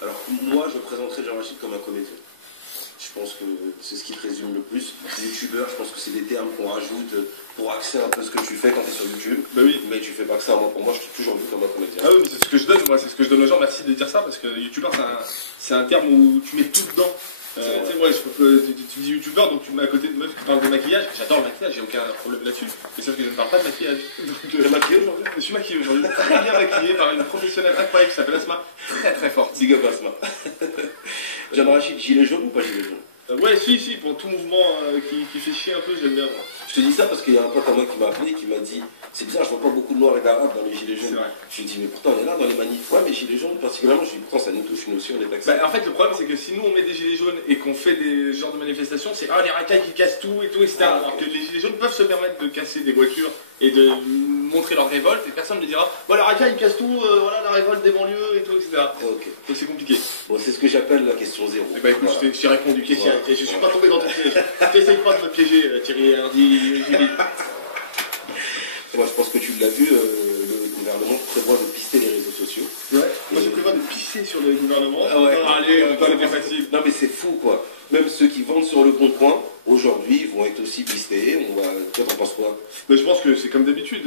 Alors, moi, je présenterais Jean-Rachid comme un comédien. Je pense que c'est ce qui te résume le plus. Youtubeur, je pense que c'est des termes qu'on rajoute pour axer un peu ce que tu fais quand tu es sur YouTube. Bah oui. Mais tu fais pas que ça. Moi, pour moi, je t'ai toujours vu comme un comédien. Ah oui, mais c'est ce que je donne, moi, c'est ce que je donne aux gens. Merci de dire ça, parce que youtubeur, c'est un terme où tu mets tout dedans. Tu sais, moi, tu dis youtubeur, donc tu me mets à côté de meuf qui parle de maquillage. J'adore le maquillage, j'ai aucun problème là-dessus. Mais sauf que je ne parle pas de maquillage. Donc, Tu es maquillé aujourd'hui? je suis maquillé aujourd'hui, très bien maquillé par une professionnelle incroyable qui s'appelle Asma, très très forte. Big up Asma. Jean-Rachid, gilet jaune ou pas gilet jaune? Ouais, si, pour tout mouvement qui fait chier un peu, j'aime bien moi. Je te dis ça parce qu'il y a un pote à moi qui m'a appelé et qui m'a dit c'est bizarre, je vois pas beaucoup de noirs et d'arabes dans les gilets jaunes. C'est vrai. Je lui dis mais pourtant on est là dans les manifs. Ouais, mais gilets jaunes, particulièrement, je lui dis pourtant ça nous touche, nous aussi on est taxés. Bah, en fait, le problème c'est que si nous on met des gilets jaunes et qu'on fait des genres de manifestations, c'est les racailles qui cassent tout et tout, etc. Ah, Alors que les gilets jaunes peuvent se permettre de casser des voitures et de montrer leur révolte et personne ne dira voilà, la racaille ils cassent tout, voilà la révolte des banlieues et tout, etc. Ok. Donc c'est compliqué. Bon, c'est ce que j'appelle la question zéro. Et bah écoute, Voilà. je t'ai répondu, question, Voilà. je suis pas tombé dans ton piège. T'essayes pas de me piéger, Thierry Hardy. Moi, je pense que tu l'as vu, le gouvernement prévoit de pister les réseaux sociaux. Ouais. Moi je prévois de pisser sur le gouvernement. Ah ouais. Non, allez, on va pas le faire facile. Non mais c'est fou quoi. Même ceux qui vendent sur le bon coin, aujourd'hui, vont être aussi pistés. Toi, t'en penses quoi? Mais je pense que c'est comme d'habitude.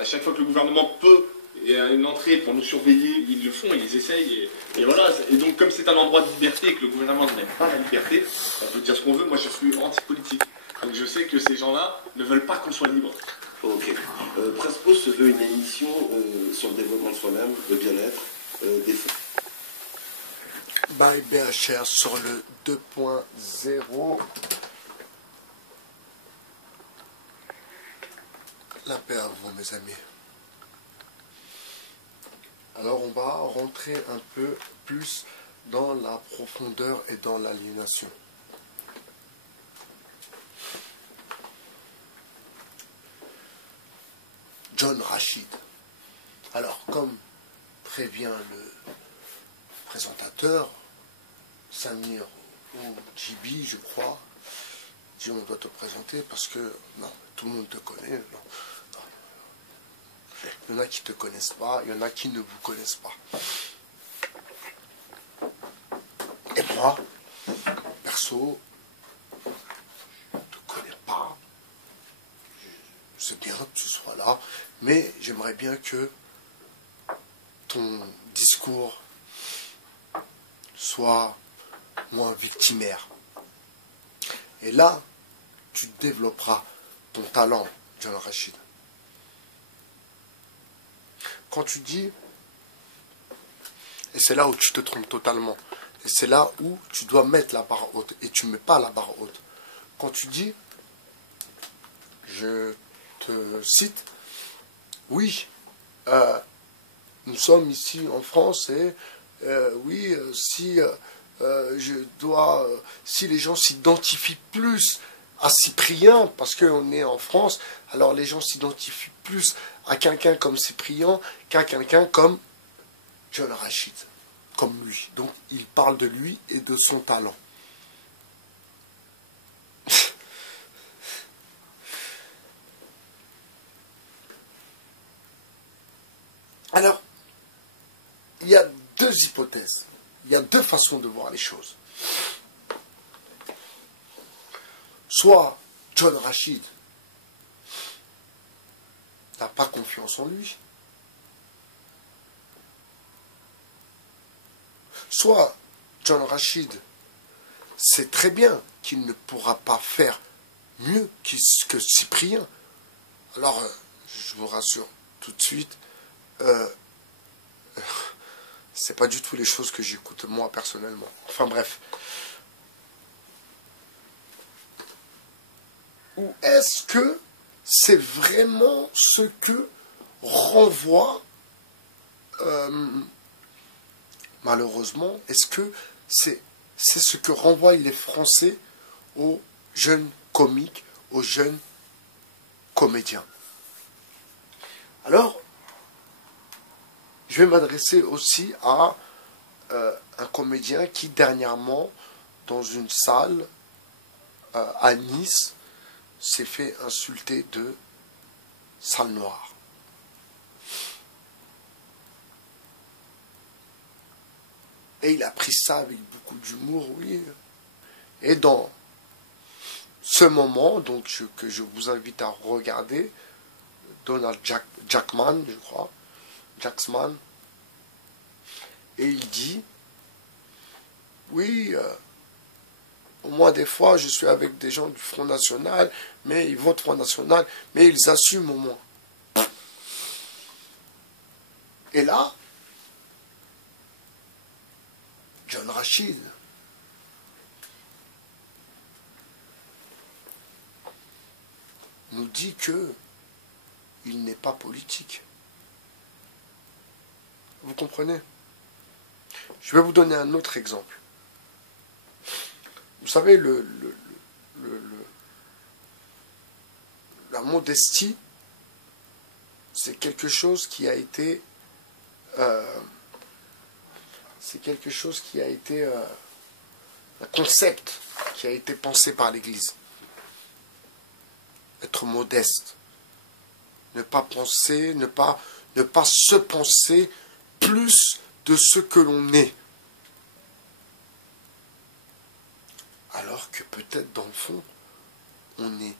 À chaque fois que le gouvernement peut et a une entrée pour nous surveiller, ils le font, ils essayent. Et voilà. Et donc, comme c'est un endroit de liberté et que le gouvernement n'aime pas la liberté, on peut dire ce qu'on veut. Moi, je suis anti-politique. Donc, je sais que ces gens-là ne veulent pas qu'on soit libre. Ok. Prespo se veut une émission sur le développement de soi-même, le bien-être, des fonds. By BHR sur le 2.0. La paix à vous, mes amis. Alors, on va rentrer un peu plus dans la profondeur et dans l'aliénation. John Rachid. Alors, comme prévient le présentateur, Samir ou Jibi, je crois, dit on doit te présenter parce que, non, tout le monde te connaît. Non. Il y en a qui ne te connaissent pas, il y en a qui ne vous connaissent pas. Et moi, perso, je ne te connais pas. C'est bien que tu sois là, mais j'aimerais bien que ton discours soit moins victimaire. Et là, tu développeras ton talent, John Rachid. Quand tu dis, et c'est là où tu te trompes totalement, et c'est là où tu dois mettre la barre haute, et tu ne mets pas la barre haute. Quand tu dis, je te cite, oui, nous sommes ici en France, et oui, si si les gens s'identifient plus à Cyprien, parce qu'on est en France, alors les gens s'identifient plus à quelqu'un comme Cyprien qu'à quelqu'un comme John Rachid, comme lui. Donc il parle de lui et de son talent. Alors, il y a deux hypothèses, il y a deux façons de voir les choses. Soit John Rachid n'a pas confiance en lui, soit John Rachid sait très bien qu'il ne pourra pas faire mieux que Cyprien. Alors, je vous rassure tout de suite, c'est pas du tout les choses que j'écoute moi personnellement. Enfin bref. Ou est-ce que c'est vraiment ce que renvoie, malheureusement, est-ce que c'est ce que renvoient les Français aux jeunes comiques, aux jeunes comédiens? Alors, je vais m'adresser aussi à un comédien qui dernièrement, dans une salle à Nice, s'est fait insulter de sale noire. Et il a pris ça avec beaucoup d'humour, oui. Et dans ce moment, donc, que je vous invite à regarder, Donald Jackman, je crois, Jacksman, et il dit, oui, au moins des fois, je suis avec des gens du Front National, mais ils votent Front National, mais ils assument au moins. Et là, John Rachid nous dit que il n'est pas politique. Vous comprenez? Je vais vous donner un autre exemple. Vous savez, la modestie, c'est quelque chose qui a été un concept qui a été pensé par l'Église. Être modeste, ne pas penser, ne pas se penser plus de ce que l'on est. Alors que peut-être dans le fond, on est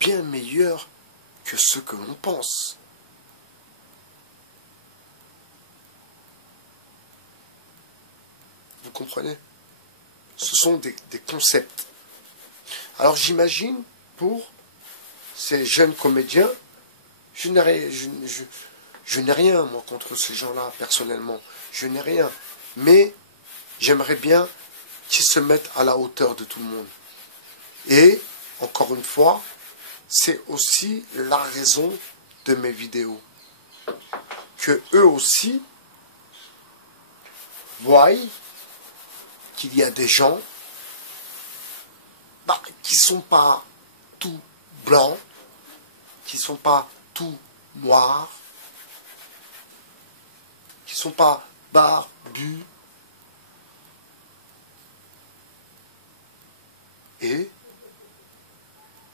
bien meilleur que ce que l'on pense. Vous comprenez? Ce sont des concepts. Alors j'imagine, pour ces jeunes comédiens, je n'ai rien, moi, contre ces gens-là, personnellement. Je n'ai rien. Mais j'aimerais bien qu'ils se mettent à la hauteur de tout le monde. Et, encore une fois, c'est aussi la raison de mes vidéos. Que eux aussi voient qu'il y a des gens qui ne sont pas tout blancs, qui ne sont pas tout noirs, qui ne sont pas barbus, et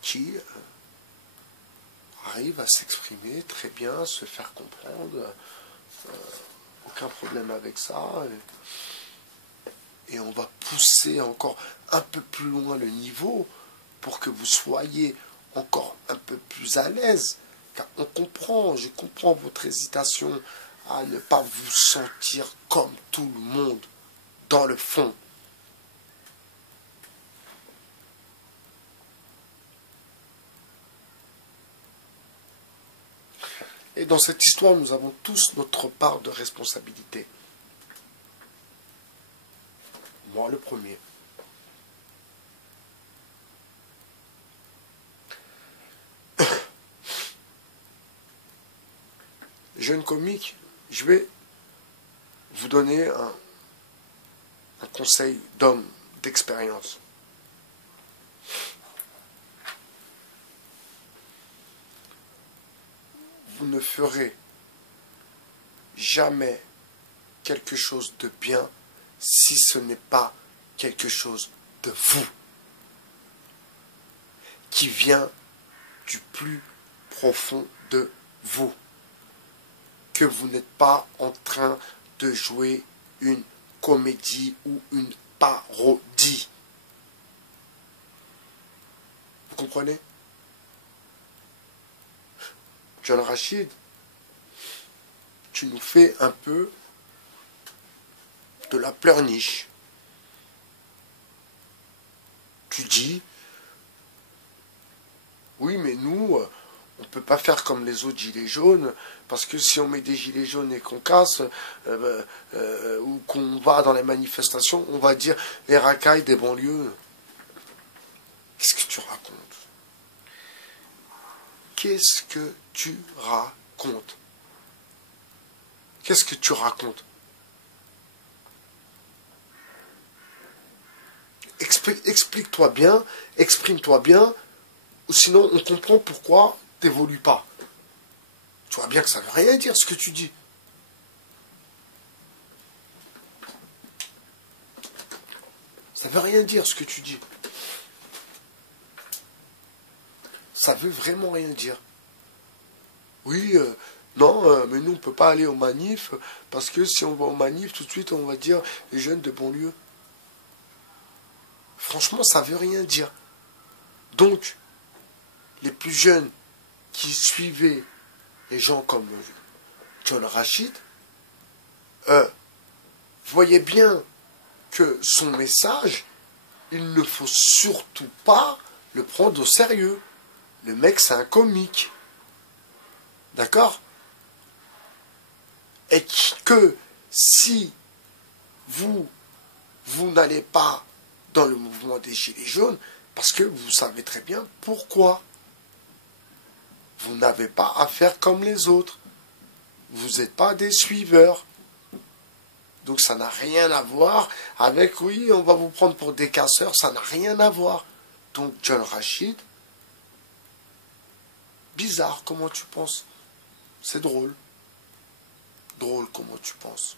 qui arrivent à s'exprimer très bien, se faire comprendre, aucun problème avec ça, et on va pousser encore un peu plus loin le niveau pour que vous soyez encore un peu plus à l'aise, car je comprends votre hésitation à ne pas vous sentir comme tout le monde dans le fond. Et dans cette histoire, nous avons tous notre part de responsabilité. Moi, le premier. Jeune comique, je vais vous donner un conseil d'homme d'expérience. Vous ne ferez jamais quelque chose de bien si ce n'est pas quelque chose de vous, qui vient du plus profond de vous, que vous n'êtes pas en train de jouer une comédie ou une parodie. Vous comprenez? John Rachid, tu nous fais un peu de la pleurniche. Tu dis, oui, mais nous, on ne peut pas faire comme les autres gilets jaunes, parce que si on met des gilets jaunes et qu'on casse, ou qu'on va dans les manifestations, on va dire les racailles des banlieues. Qu'est-ce que tu racontes? Qu'est-ce que tu racontes? Qu'est-ce que tu racontes? Explique-toi bien, exprime-toi bien, ou sinon on comprend pourquoi tu n'évolues pas. Tu vois bien que ça ne veut rien dire ce que tu dis. Ça ne veut rien dire ce que tu dis. Ça veut vraiment rien dire. Oui, Non, mais nous, on ne peut pas aller aux manifs, parce que si on va aux manifs, tout de suite, on va dire les jeunes de banlieue. Franchement, ça ne veut rien dire. Donc, les plus jeunes qui suivaient les gens comme John Rachid, voyaient bien que son message, il ne faut surtout pas le prendre au sérieux. Le mec, c'est un comique. D'accord? Et que si vous n'allez pas dans le mouvement des Gilets jaunes, parce que vous savez très bien pourquoi. Vous n'avez pas à faire comme les autres. Vous n'êtes pas des suiveurs. Donc ça n'a rien à voir avec, oui, on va vous prendre pour des casseurs, ça n'a rien à voir. Donc John Rachid, bizarre, comment tu penses? C'est drôle. Drôle, comment tu penses?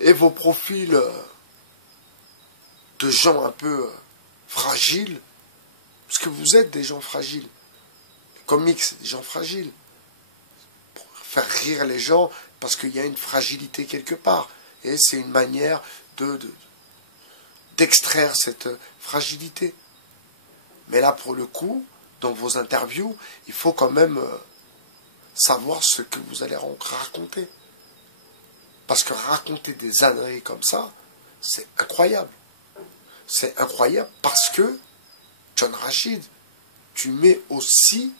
Et vos profils de gens un peu fragiles, parce que vous êtes des gens fragiles. Les comics, c'est des gens fragiles. Pour faire rire les gens, parce qu'il y a une fragilité quelque part. Et c'est une manière d'extraire cette fragilité. Mais là, pour le coup, dans vos interviews, il faut quand même savoir ce que vous allez raconter. Parce que raconter des âneries comme ça, c'est incroyable. C'est incroyable parce que, John Rachid, tu mets aussi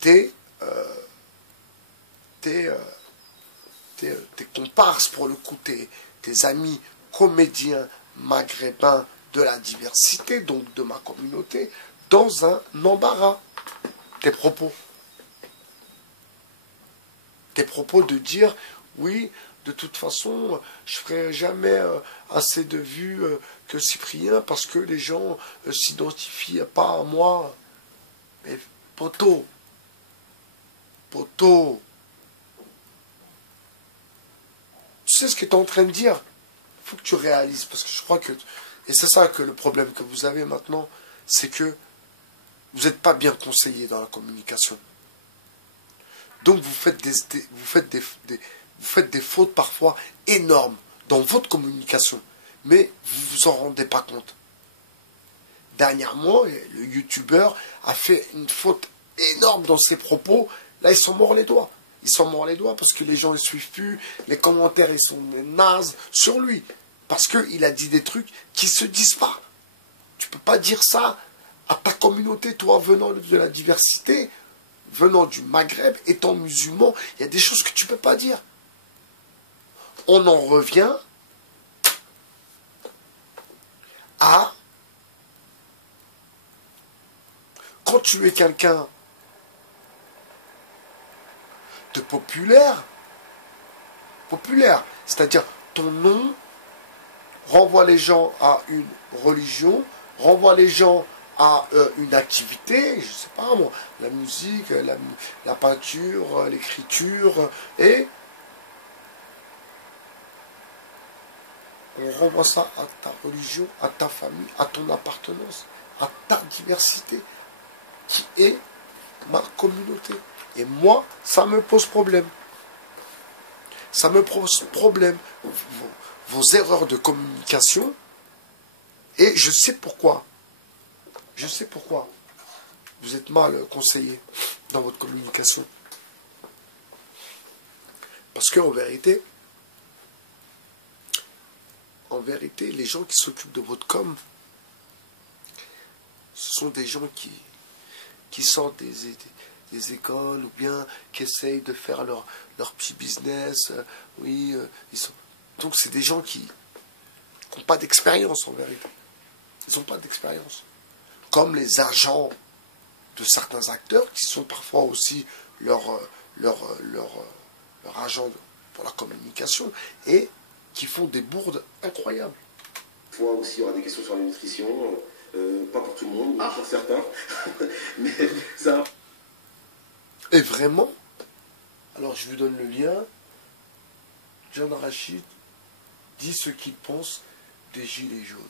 tes comparses, pour le coup, tes amis comédiens maghrébins de la diversité, donc de ma communauté, dans un embarras. Tes propos. Tes propos de dire, oui, de toute façon, je ne ferai jamais assez de vues que Cyprien parce que les gens ne s'identifient pas à moi. Mais poteau, tu sais ce que tu es en train de dire? Il faut que tu réalises, parce que je crois que... Et c'est ça que le problème que vous avez maintenant, c'est que vous n'êtes pas bien conseillé dans la communication. Donc vous faites des fautes parfois énormes dans votre communication, mais vous ne vous en rendez pas compte. Dernièrement, le youtubeur a fait une faute énorme dans ses propos. Là, ils sont morts les doigts. Ils sont morts les doigts parce que les gens ne suivent plus, les commentaires ils sont nazes sur lui. Parce qu'il a dit des trucs qui ne se disent pas. Tu ne peux pas dire ça à ta communauté, toi, venant de la diversité, venant du Maghreb, étant musulman, il y a des choses que tu ne peux pas dire. On en revient à... Quand tu es quelqu'un de populaire, c'est-à-dire ton nom renvoie les gens à une religion, renvoie les gens à une activité, je ne sais pas moi, la musique, la peinture, l'écriture, et on renvoie ça à ta religion, à ta famille, à ton appartenance, à ta diversité, qui est ma communauté. Et moi, ça me pose problème. Ça me pose problème. Vos erreurs de communication, et je sais pourquoi. Je sais pourquoi. Vous êtes mal conseillé dans votre communication. Parce qu'en vérité, les gens qui s'occupent de votre com, ce sont des gens qui sortent des écoles ou bien qui essayent de faire leur petit business. Oui, donc c'est des gens qui n'ont pas d'expérience en vérité. Ils n'ont pas d'expérience. Comme les agents de certains acteurs qui sont parfois aussi leur agent pour la communication et qui font des bourdes incroyables. Fois aussi, il y aura des questions sur la nutrition, pas pour tout le monde, pour certains, mais ça... Et vraiment, alors je vous donne le lien, John Rachid dit ce qu'il pense des Gilets jaunes.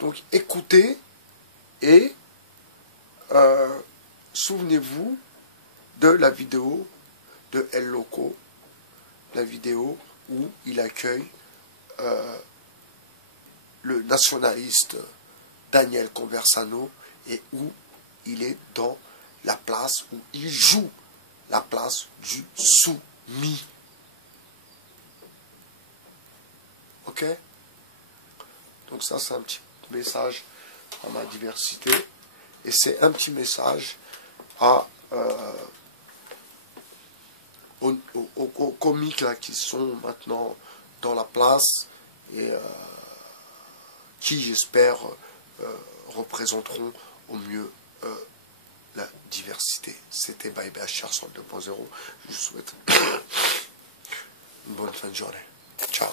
Donc écoutez et souvenez-vous de la vidéo de El Loco, la vidéo où il accueille le nationaliste Daniel Conversano et où il est dans la place, où il joue la place du soumis. Ok? Donc ça, c'est un petit message à ma diversité. Et c'est un petit message aux comiques là, qui sont maintenant dans la place et qui, j'espère, représenteront au mieux la diversité. C'était Bye Bye HR 2.0. Je vous souhaite une bonne fin de journée. Ciao.